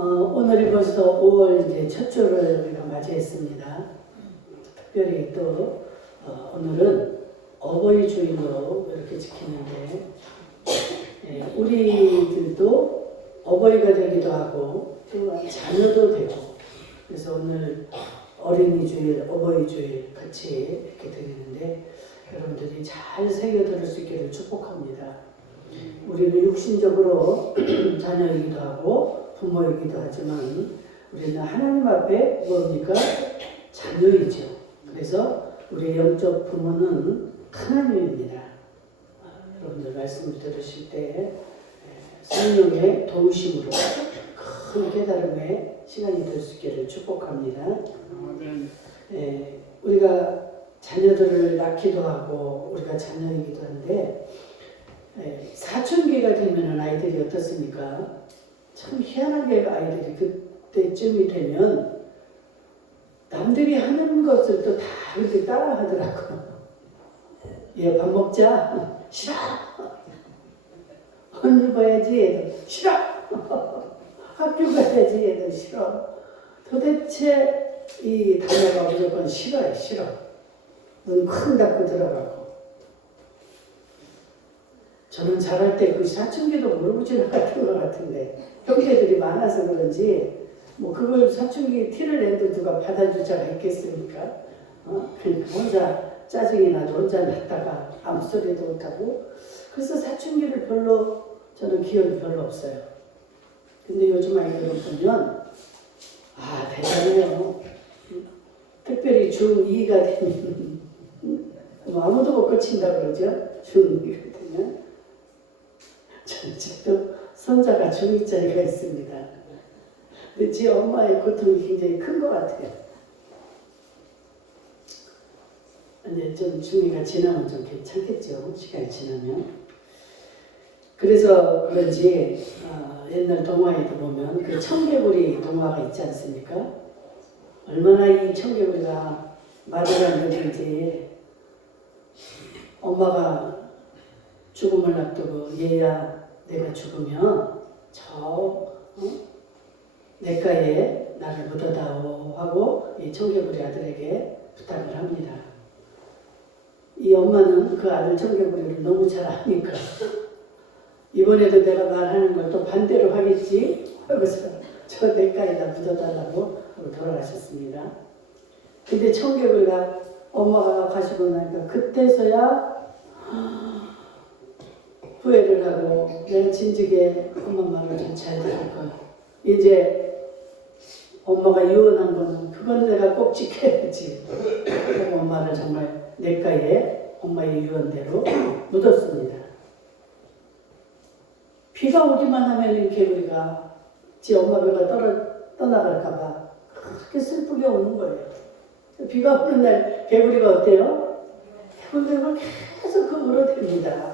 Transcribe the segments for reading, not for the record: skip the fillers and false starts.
오늘이 벌써 5월 이제 첫 주를 우리가 맞이했습니다. 특별히 또 오늘은 어버이 주일로 이렇게 지키는데 우리들도 어버이가 되기도 하고 또 자녀도 되고 그래서 오늘 어린이 주일, 어버이 주일 같이 이렇게 드리는데 여러분들이 잘 새겨들을 수 있기를 축복합니다. 우리는 육신적으로 자녀이기도 하고 부모이기도 하지만 우리는 하나님 앞에 뭡니까? 자녀이죠. 그래서 우리의 영적 부모는 하나님입니다. 여러분들 말씀을 들으실 때 성령의 도우심으로 큰 깨달음의 시간이 될 수 있기를 축복합니다. 우리가 자녀들을 낳기도 하고 우리가 자녀이기도 한데 사춘기가 되면 아이들이 어떻습니까? 참 희한하게 아이들이 그때쯤이 되면 남들이 하는 것을 또 다 그렇게 따라 하더라고. 얘 밥 먹자. 싫어. 옷 입어야지. 얘도 싫어. 학교 가야지. 얘도 싫어. 도대체 이 자녀가 무조건 싫어해. 싫어. 눈 큰 닫고 들어가고. 저는 자랄 때 그 사춘기도 모르고 지나갔던 것 같은데 형제들이 많아서 그런지 뭐 그걸 사춘기 티를 낸데 누가 받아줄 자가 있겠습니까? 그러니까 혼자 짜증이 나도 혼자 났다가 아무 소리도 못하고 그래서 사춘기를 별로 저는 기억이 별로 없어요. 근데 요즘 아이들을 보면 대단해요. 특별히 중2가 되면 아무도 못 고친다 그러죠. 중2가 되면 저는 집도 손자가 중2짜리가 있습니다. 근데 지 엄마의 고통이 굉장히 큰 것 같아요. 근데 좀 중2가 지나면 좀 괜찮겠죠. 시간이 지나면. 그래서 그런지 옛날 동화에도 보면 그 청개구리 동화가 있지 않습니까? 얼마나 이 청개구리가 말을 안 듣는지 엄마가 죽음을 앞두고 얘야 내가 죽으면 저 냇가에 나를 묻어다오 하고 이 청개구리 아들에게 부탁을 합니다. 이 엄마는 그 아들 청개구리를 너무 잘 아니까 이번에도 내가 말하는 걸 또 반대로 하겠지 하고서 저 냇가에다 묻어달라고 하고 돌아가셨습니다. 근데 청개구리가 엄마가 가시고 나니까 그때서야 후회를 하고 내가 진즉에 엄마 말을 좀 잘 들을걸. 이제 엄마가 유언한 거는 그건 내가 꼭 지켜야지. 엄마를 정말 냇가에 엄마의 유언대로 묻었습니다. 비가 오기만 하면 개구리가 지 엄마 배가 떠나갈까 봐 그렇게 슬프게 오는 거예요. 비가 오는 날 개구리가 어때요? 개구리가 계속 그 울어댑니다.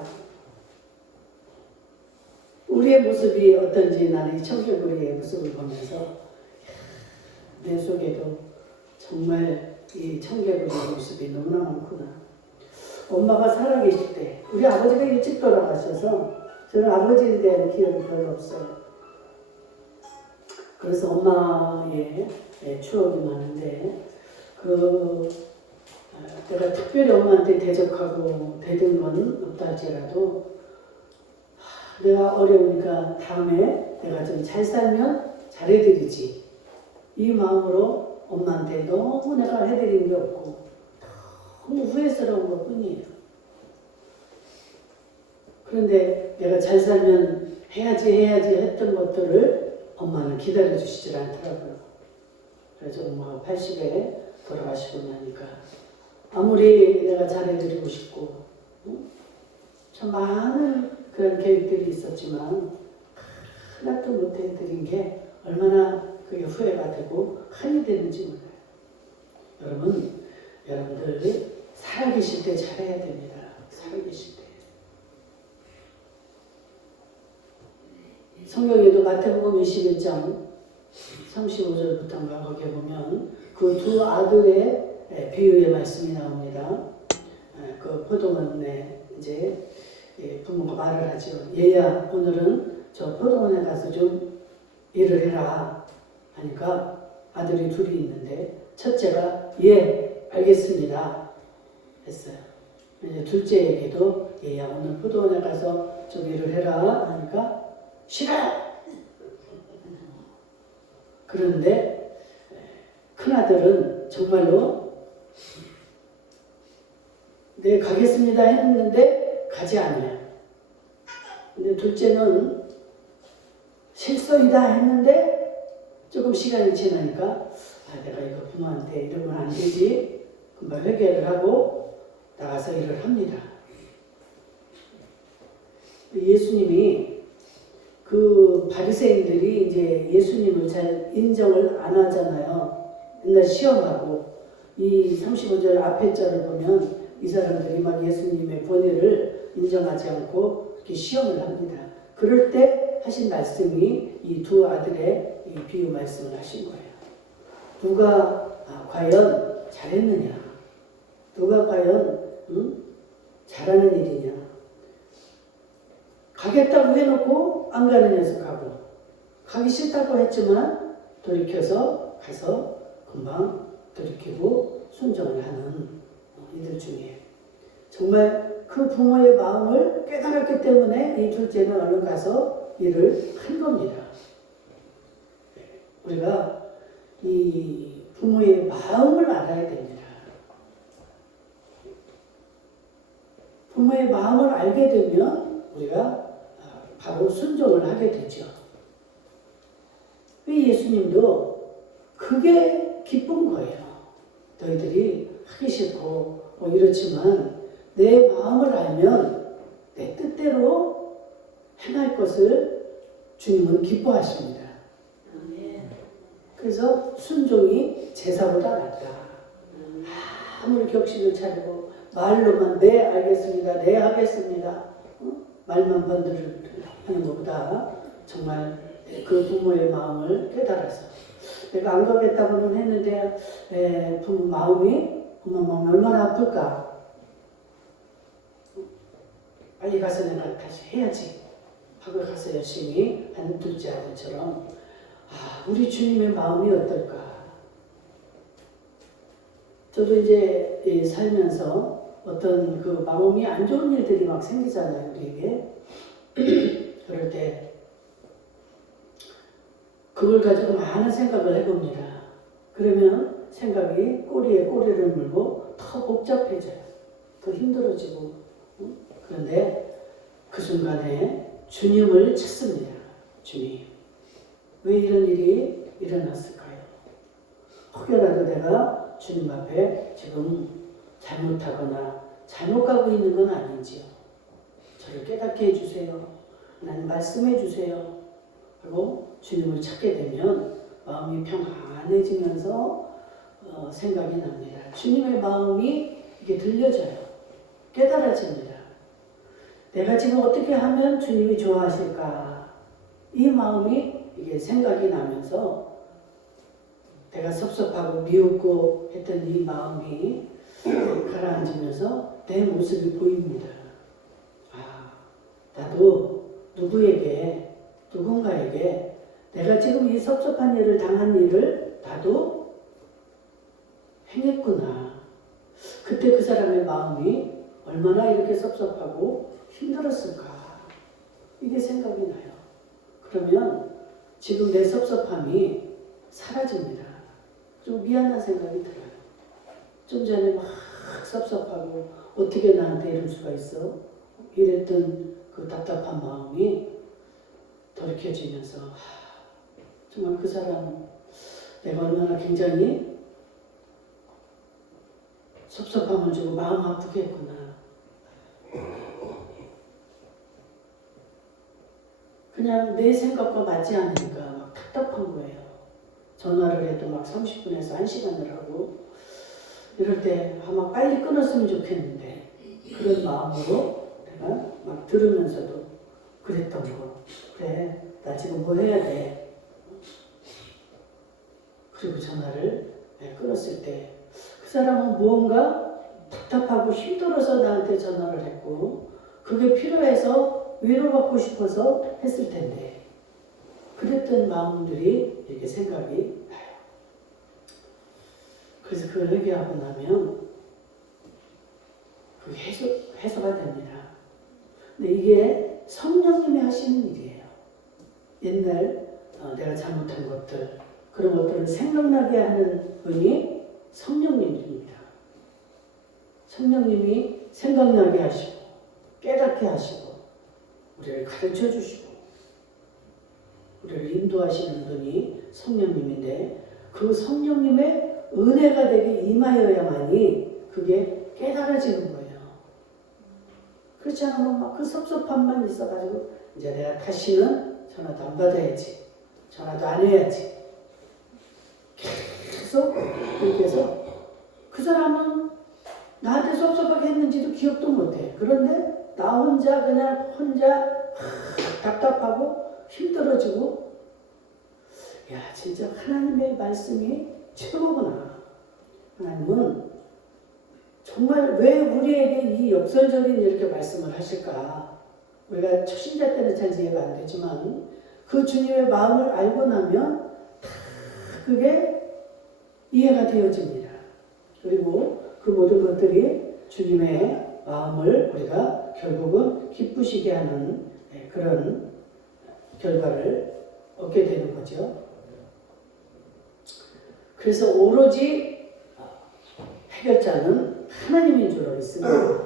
우리의 모습이 어떤지 나는 이 청개구리의 모습을 보면서 내 속에도 정말 이 청개구리의 모습이 너무나 많구나. 엄마가 살아계실 때 우리 아버지가 일찍 돌아가셔서 저는 아버지에 대한 기억이 별로 없어요. 그래서 엄마의 추억이 많은데 내가 특별히 엄마한테 대적하고 대든 건 없다 할지라도 내가 어려우니까 다음에 내가 좀 잘 살면 잘해드리지. 이 마음으로 엄마한테 너무 내가 해드린 게 없고 너무 후회스러운 것 뿐이에요. 그런데 내가 잘 살면 해야지 했던 것들을 엄마는 기다려주시질 않더라고요. 그래서 엄마가 80에 돌아가시고 나니까 아무리 내가 잘해드리고 싶고 참 많은 그런 계획들이 있었지만 하나도 못해드린 게 얼마나 그게 후회가 되고 한이 되는지 몰라요. 여러분들 살아계실 때 잘해야 됩니다. 살아계실 때. 성경에도 마태복음 21장 35절부터인가 거기에 보면 그 두 아들의 비유의 말씀이 나옵니다. 그 포도원에 이제 부모가 말을 하죠. 얘야 오늘은 저 포도원에 가서 좀 일을 해라 하니까 아들이 둘이 있는데 첫째가 예 알겠습니다 했어요. 이제 둘째에게도 얘야 오늘 포도원에 가서 좀 일을 해라 하니까 싫어. 그런데 큰아들은 정말로 네 가겠습니다 했는데 가지 않아요. 근데 둘째는 실소이다 했는데 조금 시간이 지나니까 내가 이거 부모한테 이러면 안 되지. 금방 회개를 하고 나가서 일을 합니다. 예수님이 그 바리새인들이 이제 예수님을 잘 인정을 안 하잖아요. 맨날 시험하고 이 35절 앞에 절을 보면 이 사람들이 막 예수님의 권위를 인정하지 않고 이렇게 시험을 합니다. 그럴 때 하신 말씀이 이 두 아들의 이 비유 말씀을 하신 거예요. 누가 과연 잘했느냐? 누가 과연 잘하는 일이냐? 가겠다고 해놓고 안 가는 녀석하고 가기 싫다고 했지만 돌이켜서 가서 금방 돌이키고 순종을 하는 이들 중에 정말 그 부모의 마음을 깨달았기 때문에 이 둘째는 얼른 가서 일을 한 겁니다. 우리가 이 부모의 마음을 알아야 됩니다. 부모의 마음을 알게 되면 우리가 바로 순종을 하게 되죠. 예수님도 그게 기쁜 거예요. 너희들이 하기 싫고 이렇지만 내 마음을 알면 내 뜻대로 행할 것을 주님은 기뻐하십니다. 그래서 순종이 제사보다 낫다. 아무리 격식을 차리고 말로만 네 알겠습니다, 네 하겠습니다 말만 번들 하는 것보다 정말 그 부모의 마음을 깨달아서 내가 안 가겠다고는 했는데 부모 마음이 얼마나 아플까. 빨리 가서 내가 다시 해야지 하고 가서 열심히 한 둘째 아들처럼 우리 주님의 마음이 어떨까. 저도 이제 살면서 어떤 그 마음이 안 좋은 일들이 막 생기잖아요, 우리에게. 그럴 때 그걸 가지고 많은 생각을 해봅니다. 그러면 생각이 꼬리에 꼬리를 물고 더 복잡해져요. 더 힘들어지고. 그런데 그 순간에 주님을 찾습니다. 주님, 왜 이런 일이 일어났을까요? 혹여라도 내가 주님 앞에 지금 잘못하거나 잘못 가고 있는 건 아닌지요. 저를 깨닫게 해주세요. 하나님 말씀해 주세요. 하고 주님을 찾게 되면 마음이 평안해지면서 생각이 납니다. 주님의 마음이 이게 들려져요. 깨달아집니다. 내가 지금 어떻게 하면 주님이 좋아하실까? 이 마음이 이게 생각이 나면서 내가 섭섭하고 미웠고 했던 이 마음이 가라앉으면서 내 모습이 보입니다. 나도 누군가에게 내가 지금 이 섭섭한 일을 당한 일을 나도 행했구나. 그때 그 사람의 마음이 얼마나 이렇게 섭섭하고 힘들었을까. 이게 생각이 나요. 그러면 지금 내 섭섭함이 사라집니다. 좀 미안한 생각이 들어요. 좀 전에 막 섭섭하고 어떻게 나한테 이럴 수가 있어? 이랬던 그 답답한 마음이 돌이켜지면서 정말 그 사람 내가 얼마나 굉장히 섭섭함을 주고 마음 아프게 했구나. 그냥 내 생각과 맞지 않으니까 막 답답한 거예요. 전화를 해도 막 30분에서 1시간을 하고 이럴 때 아마 빨리 끊었으면 좋겠는데 그런 마음으로 내가 막 들으면서도 그랬던 거. 그래, 나 지금 뭐 해야 돼? 그리고 전화를 끊었을 때 그 사람은 무언가 답답하고 힘들어서 나한테 전화를 했고 그게 필요해서 위로받고 싶어서 했을 텐데 그랬던 마음들이 이렇게 생각이 나요. 그래서 그걸 회개하고 나면 그게 해소가 됩니다. 근데 이게 성령님이 하시는 일이에요. 옛날 내가 잘못한 것들, 그런 것들을 생각나게 하는 분이 성령님입니다. 성령님이 생각나게 하시고 깨닫게 하시고 우리를 가르쳐 주시고 우리를 인도하시는 분이 성령님인데, 그 성령님의 은혜가 되게 임하여야만이 그게 깨달아지는 거예요. 그렇지 않으면 막 그 섭섭함만 있어가지고 이제 내가 다시는 전화도 안 받아야지, 전화도 안 해야지, 계속 그렇게 해서 그 사람은 나한테 섭섭하게 했는지도 기억도 못해. 그런데 나 혼자 그냥 답답하고 힘들어지고, 야 진짜 하나님의 말씀이 최고구나. 하나님은 정말 왜 우리에게 이 역설적인 이렇게 말씀을 하실까? 우리가 초신자 때는 잘 이해가 안 되지만 그 주님의 마음을 알고 나면 다 그게 이해가 되어집니다. 그리고 그 모든 것들이 주님의 마음을 우리가 결국은 기쁘시게 하는 그런 결과를 얻게 되는 거죠. 그래서 오로지 해결자는 하나님인 줄 알았습니다.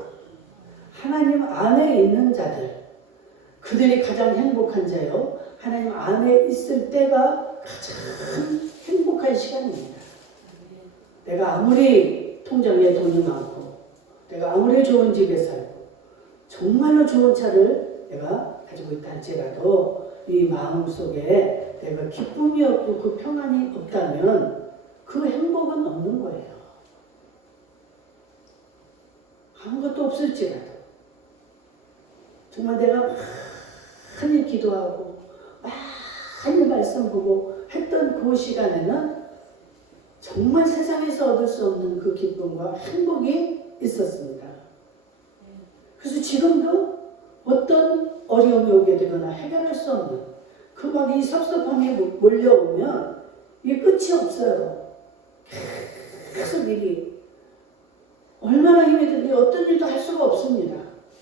하나님 안에 있는 자들, 그들이 가장 행복한 자요. 하나님 안에 있을 때가 가장 행복한 시간입니다. 내가 아무리 통장에 돈이 많고, 내가 아무리 좋은 집에 살고, 정말로 좋은 차를 내가 가지고 있다 할지라도 이 마음 속에 내가 기쁨이 없고 그 평안이 없다면 그 행복은 없는 거예요. 아무것도 없을지라도 정말 내가 많이 기도하고 많이 말씀 보고 했던 그 시간에는 정말 세상에서 얻을 수 없는 그 기쁨과 행복이 있었습니다. 그래서 지금도 어떤 어려움이 오게 되거나 해결할 수 없는 그 막 이 섭섭함이 몰려오면 이게 끝이 없어요. 계속 일이 얼마나 힘이 드는지 어떤 일도 할 수가 없습니다.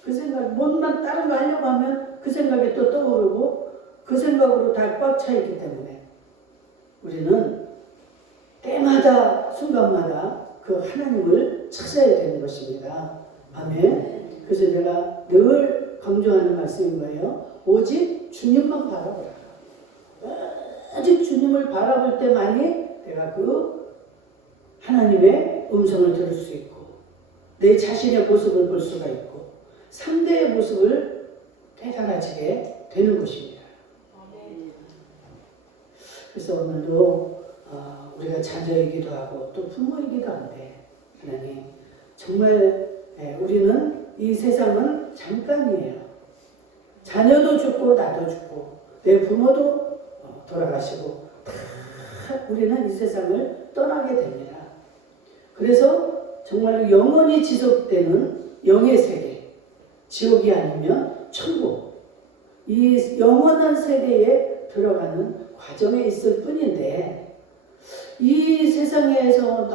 그 생각, 뭔만 다른 거 하려고 하면 그 생각이 또 떠오르고 그 생각으로 다 꽉 차 있기 때문에 우리는 때마다 순간마다 그 하나님을 찾아야 되는 것입니다. 아멘. 그래서 제가 늘 강조하는 말씀인 거예요. 오직 주님만 바라보라. 오직 주님을 바라볼 때만이 내가 그 하나님의 음성을 들을 수 있고 내 자신의 모습을 볼 수가 있고 상대의 모습을 깨달아지게 되는 것입니다. 그래서 오늘도 우리가 자녀이기도 하고 또 부모이기도 한데 하나님 정말 우리는 이 세상은 잠깐이에요. 자녀도 죽고 나도 죽고 내 부모도 돌아가시고 다 우리는 이 세상을 떠나게 됩니다. 그래서 정말 영원히 지속되는 영의 세계, 지옥이 아니면 천국, 이 영원한 세계에 들어가는 과정에 있을 뿐인데 이 세상에서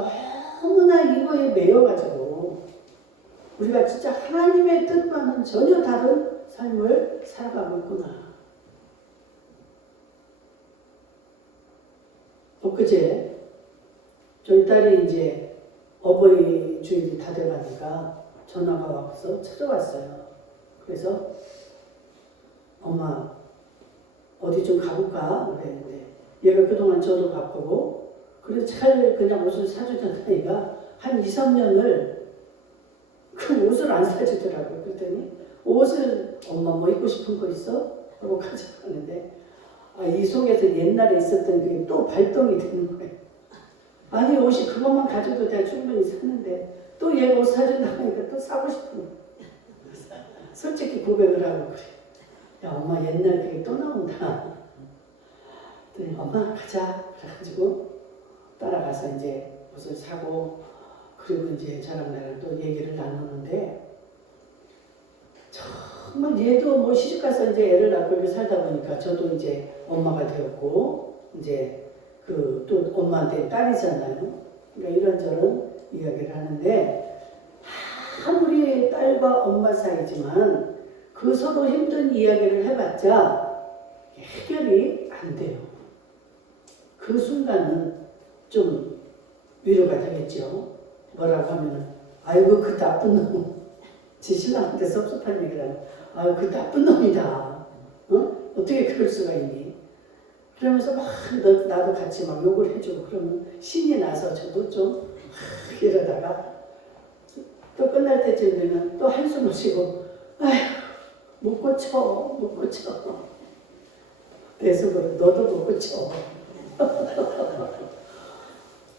너무나 이거에 매여가지고 우리가 진짜 하나님의 뜻과는 전혀 다른 삶을 살아가고 있구나. 엊그제 저희 딸이 이제 어버이 주일이 다 돼가니까 전화가 와서 찾아왔어요. 그래서 엄마 어디 좀 가볼까? 그랬는데 얘가 그동안 저도 바쁘고 그래서 잘 그냥 옷을 사주던 아이가 한 2, 3년을 그 옷을 안 사주더라고요. 그랬더니 옷을 엄마 뭐 입고 싶은 거 있어? 하고 가져가는데 이 속에서 옛날에 있었던 그게 또 발동이 되는 거예요. 아니 옷이 그것만 가져도 내가 충분히 샀는데 또 얘가 옷 사준다고 하니까 또 사고 싶은 거예요. 솔직히 고백을 하고 그래. 야 엄마 옛날 그게 또 나온다. 그랬더니 엄마 가자. 그래가지고 따라가서 이제 옷을 사고 그리고 이제 저랑 나랑 또 얘기를 나누는데 정말 얘도 뭐 시집가서 이제 애를 낳고 이렇게 살다 보니까 저도 이제 엄마가 되었고 이제 그 또 엄마한테 딸이잖아요. 그러니까 이런저런 이야기를 하는데 아무리 딸과 엄마 사이지만 그 서로 힘든 이야기를 해봤자 해결이 안 돼요. 그 순간은 좀 위로가 되겠죠. 뭐라고 하면은 아이고 그 나쁜 놈. 지 신랑한테 섭섭한 얘기를 하면 아이고 그 나쁜 놈이다. 어? 어떻게 그럴 수가 있니? 그러면서 막 나도 같이 막 욕을 해주고 그러면 신이 나서 저도 좀 이러다가 또 끝날 때쯤 되면 또 한숨을 쉬고 아휴 못 고쳐 배속으로 너도 못 고쳐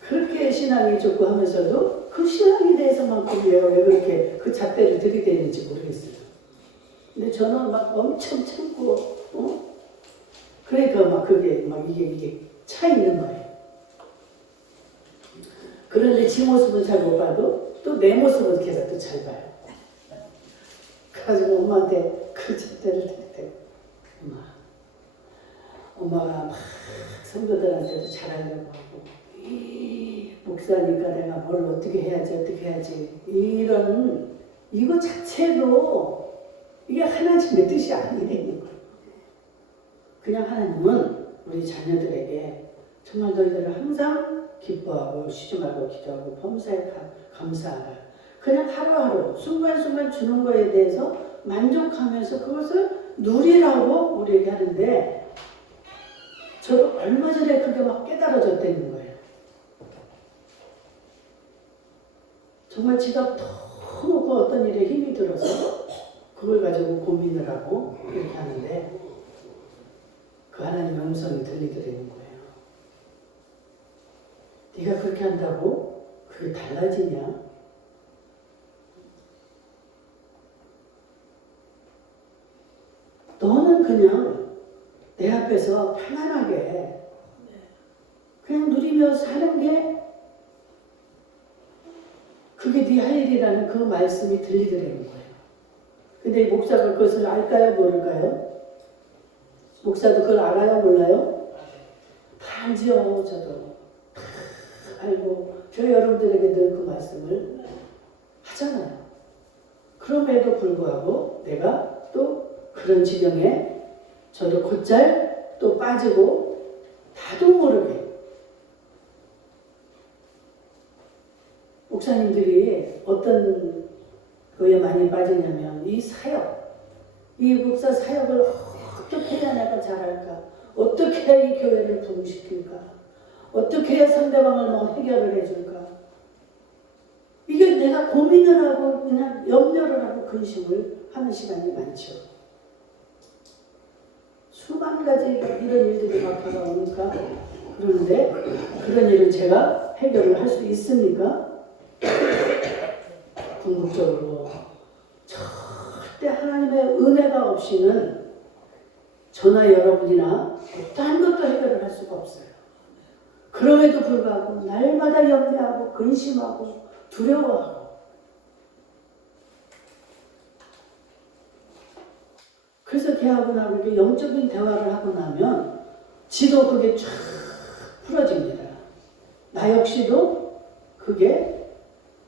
그렇게 신앙이 좋고 하면서도 그 신앙에 대해서만큼 왜 그렇게 그 잣대를 들이대는지 모르겠어요. 근데 저는 막 엄청 참고 그러니까 막 그게 막 이게 차 있는 거예요. 그런데 지 모습은 잘 못 봐도 또 내 모습은 걔가 또 잘 봐요. 그래가지고 엄마한테 그 잣대를 들이대고 엄마가 막 성도들한테도 잘하려고 하고 목사니까 내가 뭘 어떻게 해야지 이거 자체도 이게 하나님의 뜻이 아니라는 거예요. 그냥 하나님은 우리 자녀들에게 정말 너희들을 항상 기뻐하고 쉬지 말고 기도하고 범사에 감사하라. 그냥 하루하루 순간순간 주는 거에 대해서 만족하면서 그것을 누리라고 우리에게 하는데 저도 얼마 전에 그게 막 깨달아졌다는 거예요. 정말 지가 너무 그 어떤 일에 힘이 들어서 그걸 가지고 고민을 하고 이렇게 하는데 그 하나님의 음성이 들리더라는 거예요. 네가 그렇게 한다고 그게 달라지냐? 너는 그냥 내 앞에서 편안하게 그냥 누리며 사는 게 그게 네 할 일이라는 그 말씀이 들리더라는 거예요. 근데 이 목사가 그것을 알까요? 모를까요? 목사도 그걸 알아요? 몰라요? 다 알죠. 저도 다 알고 저 여러분들에게 늘 그 말씀을 하잖아요. 그럼에도 불구하고 내가 또 그런 지경에 저도 곧잘 또 빠지고 나도 모르게 목사님들이 어떤 거에 많이 빠지냐면 이 사역, 이 목사 사역을 어떻게 해야 내가 잘할까? 어떻게 해야 이 교회를 부흥시킬까? 어떻게 해야 상대방을 뭐 해결을 해줄까? 이게 내가 고민을 하고 그냥 염려를 하고 근심을 하는 시간이 많죠. 수만 가지 이런 일들이 막 다가오니까 그런데 그런 일을 제가 해결을 할 수 있습니까? 궁극적으로 절대 하나님의 은혜가 없이는 저나 여러분이나 어떠한 것도 해결을 할 수가 없어요. 그럼에도 불구하고 날마다 염려하고 근심하고 두려워하고 그래서 대하고 나고 이렇게 영적인 대화를 하고 나면 지도 그게 쫙 풀어집니다. 나 역시도 그게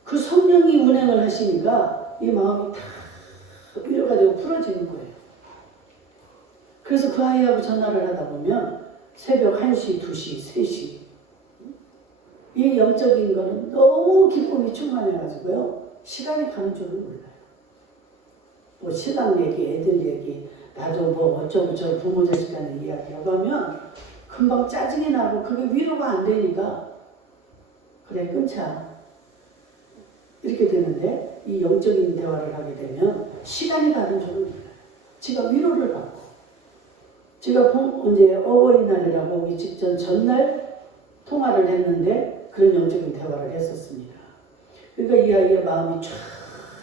그 성령이 운행을 하시니까 이 마음이 다 위로가 되고 풀어지는 거예요. 그래서 그 아이하고 전화를 하다 보면 새벽 1시, 2시, 3시 이 영적인 거는 너무 기쁨이 충만해가지고요. 시간이 가는 줄을 몰라요. 뭐 신랑 얘기, 애들 얘기, 나도 뭐 어쩌고 저쩌고 부모 자식 간의 이야기라고 하면 금방 짜증이 나고 그게 위로가 안 되니까 그래 끊자. 이렇게 되는데 이 영적인 대화를 하게 되면 시간이 가는 줄을 몰라요. 제가 위로를 받고 제가 이제 어버이날이라고 오기 직전 전날 통화를 했는데 그런 영적인 대화를 했었습니다. 그러니까 이 아이의 마음이 쫙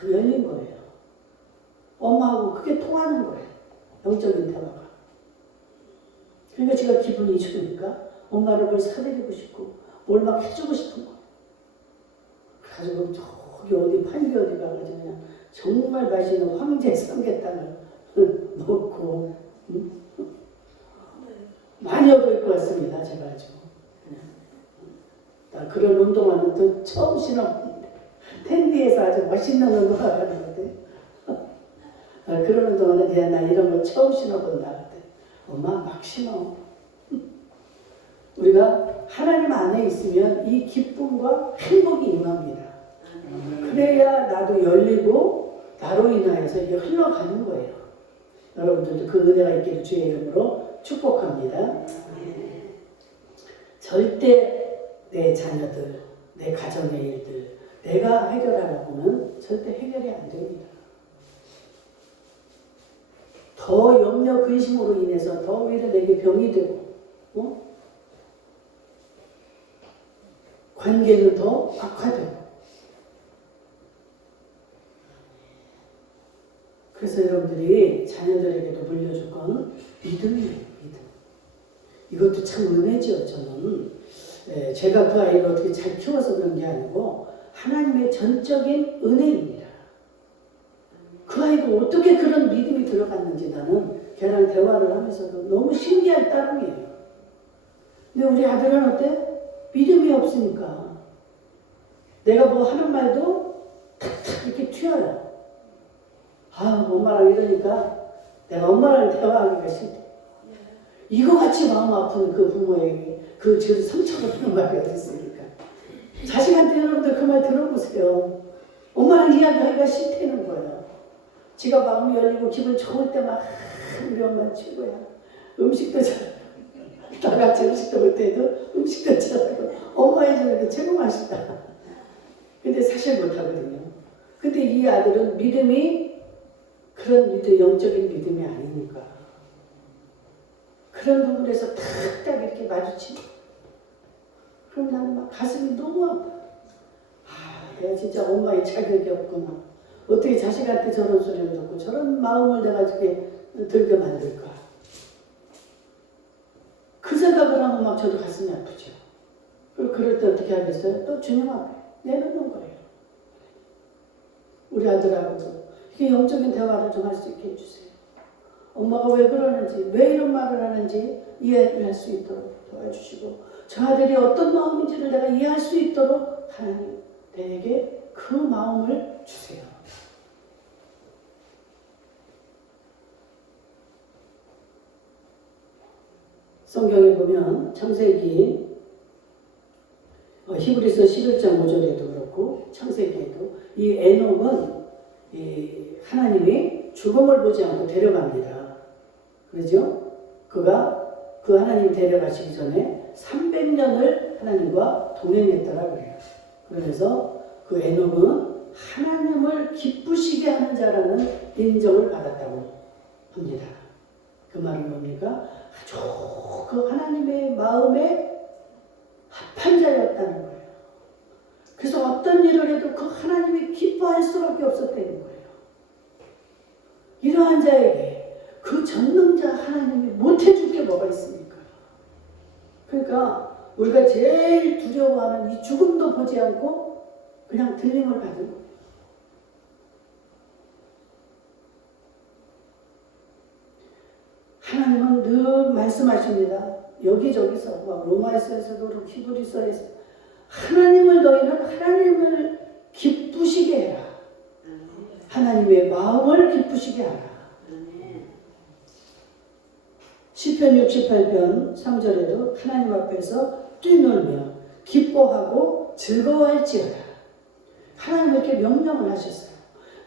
열린 거예요. 엄마하고 그게 통하는 거예요. 영적인 대화가. 그러니까 제가 기분이 좋으니까 엄마를 뭘 사드리고 싶고 뭘 막 해주고 싶은 거예요. 그래가지고 저기 어디 판교 어디 가가지고 그냥 정말 맛있는 황제 삼계탕을 먹고 많이 얻을 것 같습니다. 제가 아주. 나 그런 운동화는 또 처음 신어봤는데 텐디에서 아주 멋있는 운동화가 있는데 그런 운동화는 나 이런 거 처음 신어본다 그때 엄마 막 신어. 우리가 하나님 안에 있으면 이 기쁨과 행복이 임합니다. 그래야 나도 열리고 나로 인하여서 이게 흘러가는 거예요. 여러분들도 그 은혜가 있기를 주의 이름으로 축복합니다. 절대 내 자녀들, 내 가정의 일들 내가 해결하려고는 절대 해결이 안 됩니다. 더 염려 근심으로 인해서 더 오히려 내게 병이 되고 관계는 더 악화되고. 그래서 여러분들이 자녀들에게도 물려줄 건 믿음이에요. 믿음. 이것도 참 은혜죠. 저는 제가 그 아이를 어떻게 잘 키워서 그런 게 아니고 하나님의 전적인 은혜입니다. 그 아이가 어떻게 그런 믿음이 들어갔는지 나는 걔랑 대화를 하면서도 너무 신기한 따름이에요. 근데 우리 아들은 어때? 믿음이 없으니까 내가 뭐 하는 말도 탁탁 이렇게 튀어요. 엄마랑 이러니까 내가 엄마랑 대화하기가 싫대. 이거 같이 마음 아픈 그 부모에게 그 상처가 되는 말이 어디 있습니까? 자식한테 여러분들 그 말 들어보세요. 엄마랑 이야기하기가 싫다는 거예요. 지가 마음이 열리고 기분 좋을 때만 우리 엄마 최고야. 음식도 잘하고 다 같이 음식도 못해도 음식도 잘하고 엄마 해주는 게 최고 맛있다. 근데 사실 못하거든요. 근데 이 아들은 믿음이 그런 믿음, 영적인 믿음이 아니니까 그런 부분에서 탁탁 이렇게 마주치면 그럼 나는 막 가슴이 너무 아파. 내가 진짜 엄마의 자격이 없구나. 어떻게 자식한테 저런 소리를 듣고 저런 마음을 내가 이렇게 들게 만들까. 그 생각을 하면 막 저도 가슴이 아프죠. 그리고 그럴 때 어떻게 하겠어요? 또 주님 앞에 내놓는 거예요. 우리 아들하고도 이게 영적인 대화를 좀 할 수 있게 해주세요. 엄마가 왜 그러는지, 왜 이런 말을 하는지 이해를 할 수 있도록 도와주시고 저 아들이 어떤 마음인지를 내가 이해할 수 있도록 하나님 내게 그 마음을 주세요. 성경에 보면 창세기 히브리서 11장 5절에도 그렇고 창세기에도 이 에녹은 하나님이 죽음을 보지 않고 데려갑니다. 그러죠? 그가 그 하나님 데려가시기 전에 300년을 하나님과 동행했더라 그래요. 그래서 그 에녹은 하나님을 기쁘시게 하는 자라는 인정을 받았다고 합니다. 그 말은 뭡니까? 아주 그 하나님의 마음에 합한 자였다는 거예요. 그래서 어떤 일을 해도 그 하나님이 기뻐할 수밖에 없었다는 거예요. 이러한 자에게 그 전능자 하나님이 못해줄 게 뭐가 있습니까? 그러니까 우리가 제일 두려워하는 이 죽음도 보지 않고 그냥 들림을 받은 거예요. 하나님은 늘 말씀하십니다. 여기저기서 로마서에서도 그렇고 히브리서에서 하나님을 너희는 하나님을 기쁘시게 해라. 하나님의 마음을 기쁘시게 하라. 시편 68편 3절에도 하나님 앞에서 뛰놀며 기뻐하고 즐거워할지어다. 하나님 이렇게 명령을 하셨어요.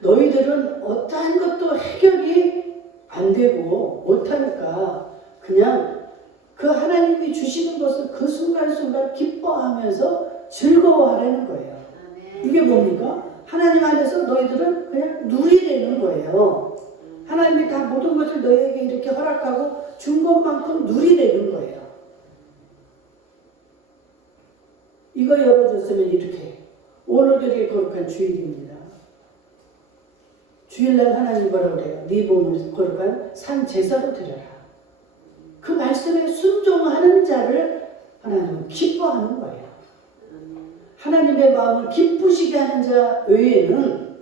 너희들은 어떠한 것도 해결이 안 되고 못하니까 그냥 그 하나님이 주시는 것을 그 순간순간 기뻐하면서 즐거워하라는 거예요. 이게 뭡니까? 하나님 안에서 너희들은 그냥 누리라는 거예요. 하나님이 다 모든 것을 너희에게 이렇게 허락하고 준 것만큼 누리라는 거예요. 이거 열어줬으면 이렇게 오늘 되게 거룩한 주일입니다. 주일날 하나님 뭐라고 그래요? 네 몸을 거룩한 산 제사로 드려라. 그 말씀에 순종하는 자를 하나님은 기뻐하는 거예요. 하나님의 마음을 기쁘시게 하는 자 외에는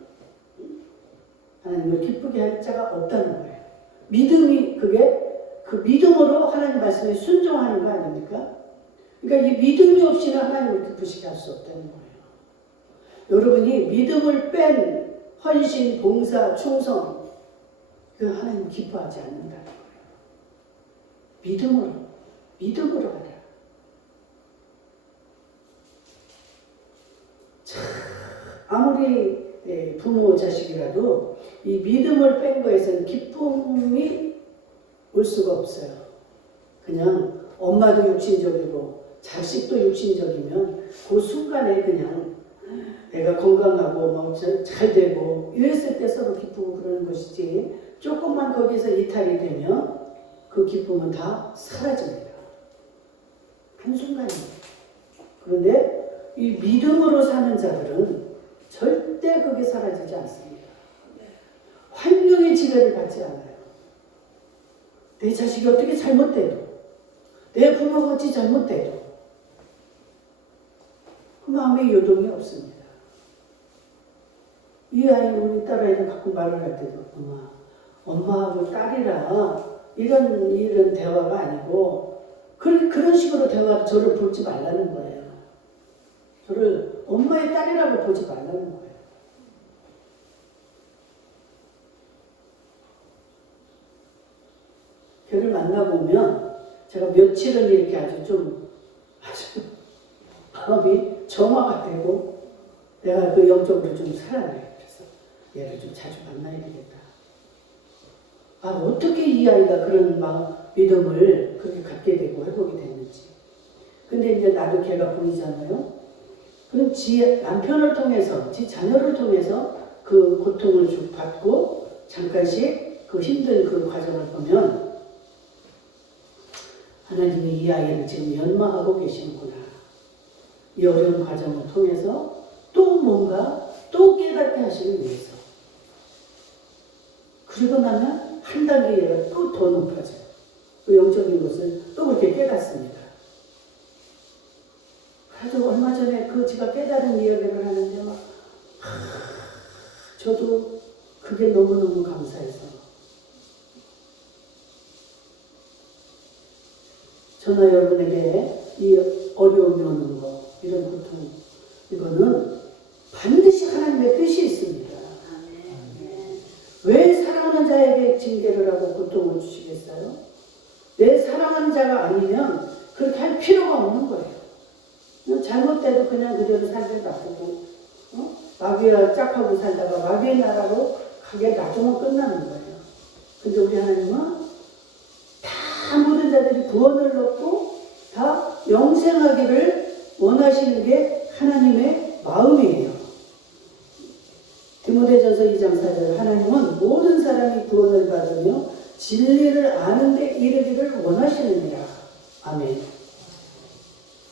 하나님을 기쁘게 할 자가 없다는 거예요. 믿음이 그게 그 그 믿음으로 하나님 말씀에 순종하는 거 아닙니까? 그러니까 이 믿음이 없이는 하나님을 기쁘시게 할 수 없다는 거예요. 여러분이 믿음을 뺀 헌신, 봉사, 충성, 그 하나님 기뻐하지 않는다는 거예요. 믿음으로 하라. 아무리 부모 자식이라도 이 믿음을 뺀 거에서는 기쁨이 올 수가 없어요. 그냥 엄마도 육신적이고 자식도 육신적이면 그 순간에 그냥 내가 건강하고 뭐 잘 되고 이랬을 때 서로 기쁘고 그러는 것이지, 조금만 거기서 이탈이 되면 그 기쁨은 다 사라집니다. 한순간입니다. 그런데 이 믿음으로 사는 자들은 절대 그게 사라지지 않습니다. 환경의 지배를 받지 않아요. 내 자식이 어떻게 잘못돼도, 내 부모가 어찌 잘못돼도 그 마음에 요동이 없습니다. 이 아이는, 우리 딸아이는 가끔 말을 할 때도 엄마하고 딸이라 이런 대화가 아니고 그런 식으로 저를 보지 말라는 거예요. 저를 엄마의 딸이라고 보지 말라는 거예요. 걔를 만나보면 제가 며칠은 이렇게 아주 마음이 정화가 되고 내가 그 영적으로 좀 살아나요. 그래서 얘를 좀 자주 만나야 되겠다. 어떻게 이 아이가 그런 믿음을 그렇게 갖게 되고 회복이 됐는지. 근데 이제 나도 걔가 보이잖아요. 그럼 지 남편을 통해서, 지 자녀를 통해서 그 고통을 좀 받고 잠깐씩 그 힘든 그 과정을 보면 하나님이 이 아이를 지금 연마하고 계시는구나. 이 어려운 과정을 통해서 또 뭔가 또 깨닫게 하시기 위해서. 그러고 나면 한 단계 얘가 또 더 높아져요. 그 영적인 것을 또 그렇게 깨닫습니다. 그래도 얼마 전에 제가 깨달은 이야기를 하는데 저도 그게 너무너무 감사해서 저나 여러분에게 이 어려움이 오는 거, 이런 고통, 이거는 반드시 하나님의 뜻이 있습니다. 왜 사랑하는 자에게 징계를 하고 고통을 주시겠어요? 내 사랑하는 자가 아니면 그렇게 할 필요가 없는 거예요. 잘못돼도 그냥 그대로 살길 놔두고 마귀와 짝하고 살다가 마귀의 나라로 가게 놔두면 끝나는 거예요. 근데 우리 하나님은 다 모든 자들이 구원을 얻고 다 영생하기를 원하시는 게 하나님의 마음이에요. 디모데전서 2장 4절, 하나님은 모든 사람이 구원을 받으며 진리를 아는 데 이르기를 원하시느니라. 아멘.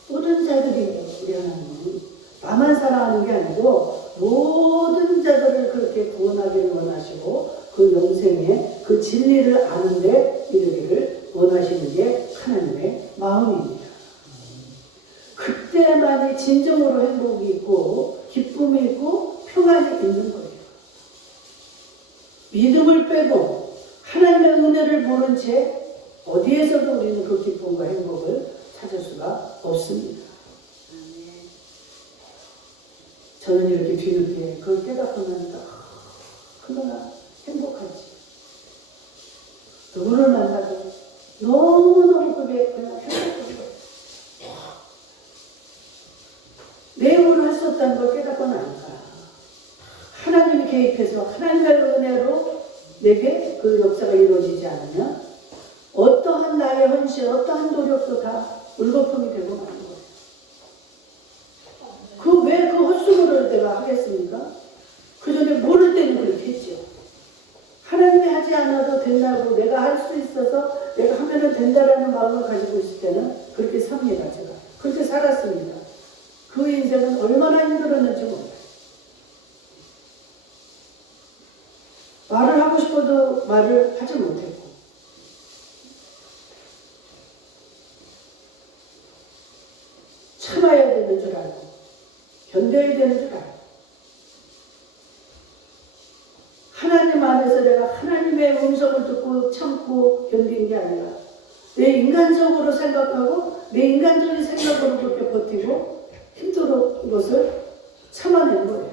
모든 자들이, 우리 하나님은 나만 사랑하는 게 아니고 모든 자들을 그렇게 구원하기를 원하시고 그 영생에 그 진리를 아는 데 이르기를 원하시는 게 하나님의 마음입니다. 그때만이 진정으로 행복이 있고 기쁨이 있고 평안이 있는 거예요. 믿음을 빼고 하나님의 은혜를 모른 채 어디에서도 우리는 그 기쁨과 행복을 찾을 수가 없습니다. 저는 이렇게 뒤늦게 그걸 깨닫고 나니까 얼마나 행복하지. 누구를 만나도 너무너무 그게 그냥 행복해요. 내 힘으로 할 수 없다는 걸 깨닫고 나니까 하나님이 개입해서 하나님의 은혜로 내게 그 역사가 이루어지지 않으면 어떠한 나의 헌신, 어떠한 노력도 다 물거품이 되고 마는 거예요. 왜 그 헛수고를 내가 하겠습니까? 그 전에 모를 때는 그렇게 했죠. 하나님이 하지 않아도 된다고 내가 할 수 있어서 내가 하면은 된다라는 마음을 가지고 있을 때는 그렇게 삽니다. 제가 그렇게 살았습니다. 그 인생은 얼마나 힘들었는지 몰라요. 말을 하고 싶어도 말을 하지 못했고 참아야 되는 줄 알고 견뎌야 되는 줄 알고 하나님 안에서 내가 하나님의 음성을 듣고 참고 견딘 게 아니라 내 인간적으로 생각하고 내 인간적인 생각으로 그렇게 버티고 힘들은 것을 참아낸 거예요.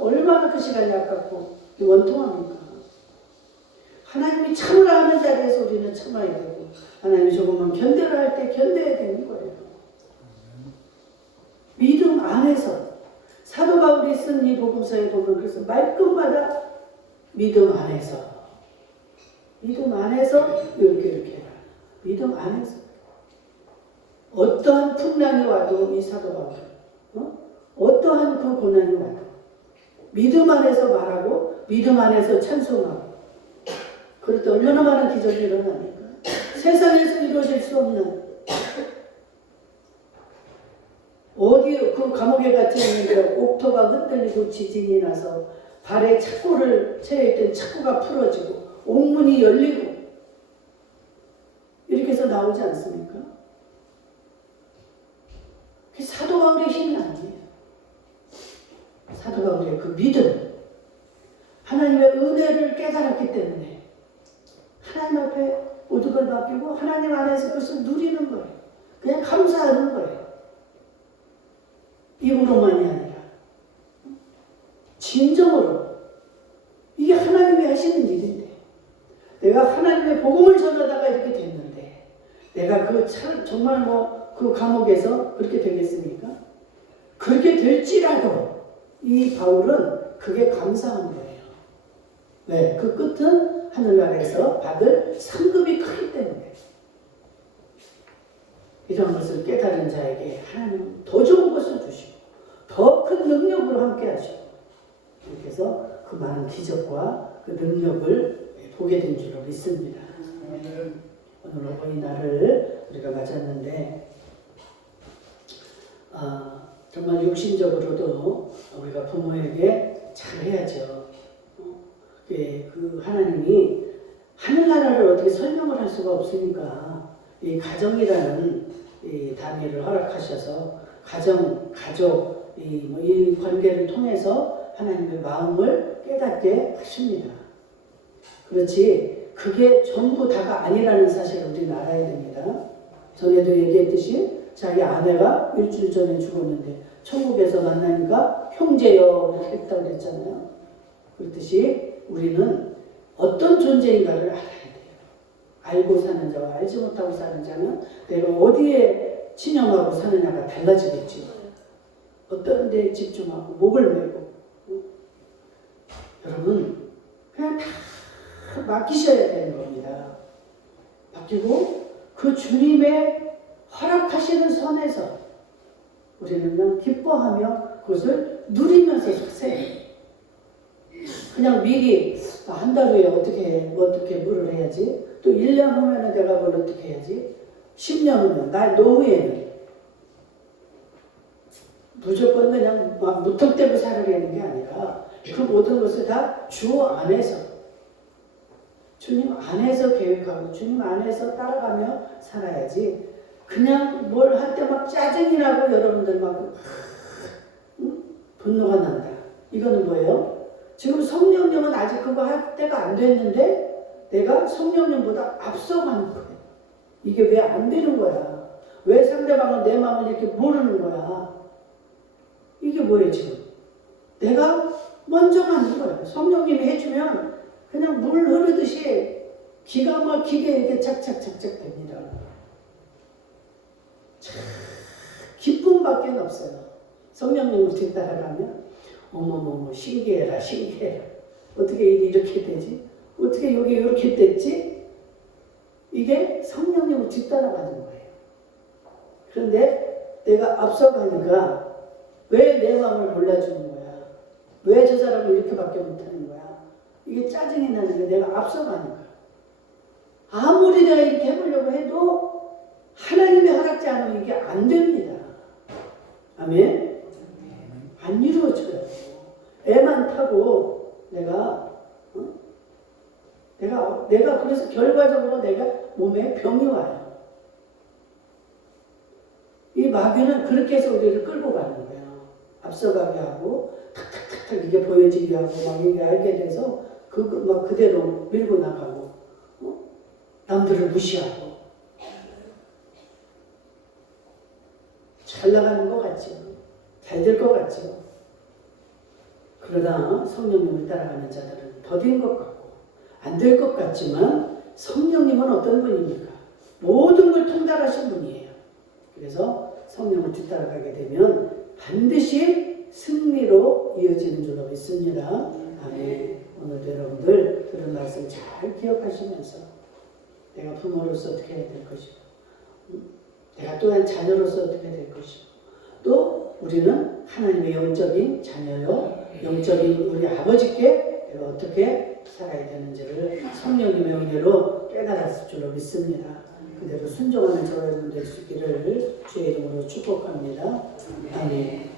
얼마나 그 시간이 아깝고 원통합니까? 하나님이 참으라 하는 자리에서 우리는 참아야 되고 하나님이 조금만 견뎌라 할 때 견뎌야 되는 거예요. 믿음 안에서 사도 바울이 쓴 이 복음서에 보면 그래서 말끝마다 믿음 안에서 이렇게 해라. 믿음 안에서 어떠한 풍랑이 와도 이 사도 바울은 어떠한 그 고난이 와도 믿음 안에서 말하고 믿음 안에서 찬송하고 그럴 때 얼마나 많은 기적이 일어납니까? 세상에서 이루어질 수 없는 어디 그 감옥에 갇혀 있는데 옥토가 흔들리고 지진이 나서 발에 착고를 채여있던 착고가 풀어지고 옥문이 열리고 이렇게 해서 나오지 않습니까? 그게 사도 바울의 힘이 아니에요. 사도 바울의 그 믿음, 하나님의 은혜를 깨달았기 때문에 하나님 앞에 모든 걸 맡기고 하나님 안에서 그것을 누리는 거예요. 그냥 감사하는 거예요. 입으로만이 아니라 진정으로 이게 하나님이 하시는 일인데 내가 하나님의 복음을 전하다가 이렇게 됐는데 내가 정말 그 감옥에서 그렇게 되겠습니까? 그렇게 될지라도 이 바울은 그게 감사한 거예요. 왜? 그 끝은 하늘나라에서 받을 상급이 크기 때문에 이런 것을 깨달은 자에게 하나님은 더 좋은 것을 주시고 더 큰 능력으로 함께 하시고 이렇게 해서 그 많은 기적과 그 능력을 보게 된 줄로 믿습니다. 오늘 어버이날을 우리가 맞았는데 정말 육신적으로도 우리가 부모에게 잘해야죠. 그 하나님이 하늘나라를 어떻게 설명을 할 수가 없으니까 이 가정이라는 이 단위를 허락하셔서 가족, 이 관계를 통해서 하나님의 마음을 깨닫게 하십니다. 그렇지 그게 전부 다가 아니라는 사실을 우리는 알아야 됩니다. 전에도 얘기했듯이 자기 아내가 일주일 전에 죽었는데 천국에서 만나니까 형제여 이렇게 했다고 그랬잖아요. 그렇듯이 우리는 어떤 존재인가를 알아야 돼요. 알고 사는 자와 알지 못하고 사는 자는 내가 어디에 친형하고 사느냐가 달라지겠죠. 어떤 데에 집중하고 목을 메고 여러분 그냥 다 맡기셔야 되는 겁니다. 맡기고 그 주님의 허락하시는 선에서 우리는 그냥 기뻐하며 그것을 누리면서 사세요. 그냥 미리 한 달 후에 어떻게 뭐를 해야지 또 1년 후에는 내가 뭘 어떻게 해야지 10년 후면 나의 노후에는 무조건 그냥 막 무턱대고 살아가는 게 아니라 그 모든 것을 다 주 안에서 주님 안에서 계획하고 주님 안에서 따라가며 살아야지 그냥 뭘 할 때 막 짜증이 나고 여러분들 막 분노가 난다. 이거는 뭐예요? 지금 성령님은 아직 그거 할 때가 안 됐는데 내가 성령님보다 앞서가는 거예요. 이게 왜 안 되는 거야? 왜 상대방은 내 마음을 이렇게 모르는 거야? 이게 뭐예요 지금? 내가 먼저 가는 거예요. 성령님이 해주면 그냥 물 흐르듯이 기가 막히게 이렇게 착착착착 됩니다. 기쁨밖에 없어요. 성령님을 뒤따라가면 어머머머 신기해라. 어떻게 일이 이렇게 되지? 어떻게 여기 이렇게 됐지? 이게 성령님을 뒤따라가는 거예요. 그런데 내가 앞서가니까 왜 내 마음을 몰라주는 거야? 왜 저 사람을 이렇게밖에 못하는 거야? 이게 짜증이 나는 게 내가 앞서가니까. 아무리 내가 이렇게 해보려고 해도 하나님의 허락지 않으면 이게 안 됩니다. 아멘? 안 이루어져요. 애만 타고 내가 그래서 결과적으로 내가 몸에 병이 와요. 이 마귀는 그렇게 해서 우리를 끌고 가는 거예요. 앞서가게 하고 탁탁탁탁 이게 보여지게 하고 막 이게 알게 돼서 막 그대로 밀고 나가고 남들을 무시하고 잘 나가는 것 같죠. 잘 될 것 같죠. 그러다 성령님을 따라가는 자들은 더딘 것 같고 안 될 것 같지만 성령님은 어떤 분입니까? 모든 걸 통달하신 분이에요. 그래서 성령을 뒤따라가게 되면 반드시 승리로 이어지는 줄로 믿습니다. 아멘. 오늘도 여러분들 들은 말씀 잘 기억하시면서 내가 부모로서 어떻게 해야 될 것이고 내가 또한 자녀로서 어떻게 해야 될 것이고 또 우리는 하나님의 영적인 자녀요 영적인 우리 아버지께 내가 어떻게 살아야 되는지를 성령님의 은혜로 깨달았을 줄로 믿습니다. 그대로 순종하는 저와 여러분 될 수 있기를 주의 이름으로 축복합니다. 아멘.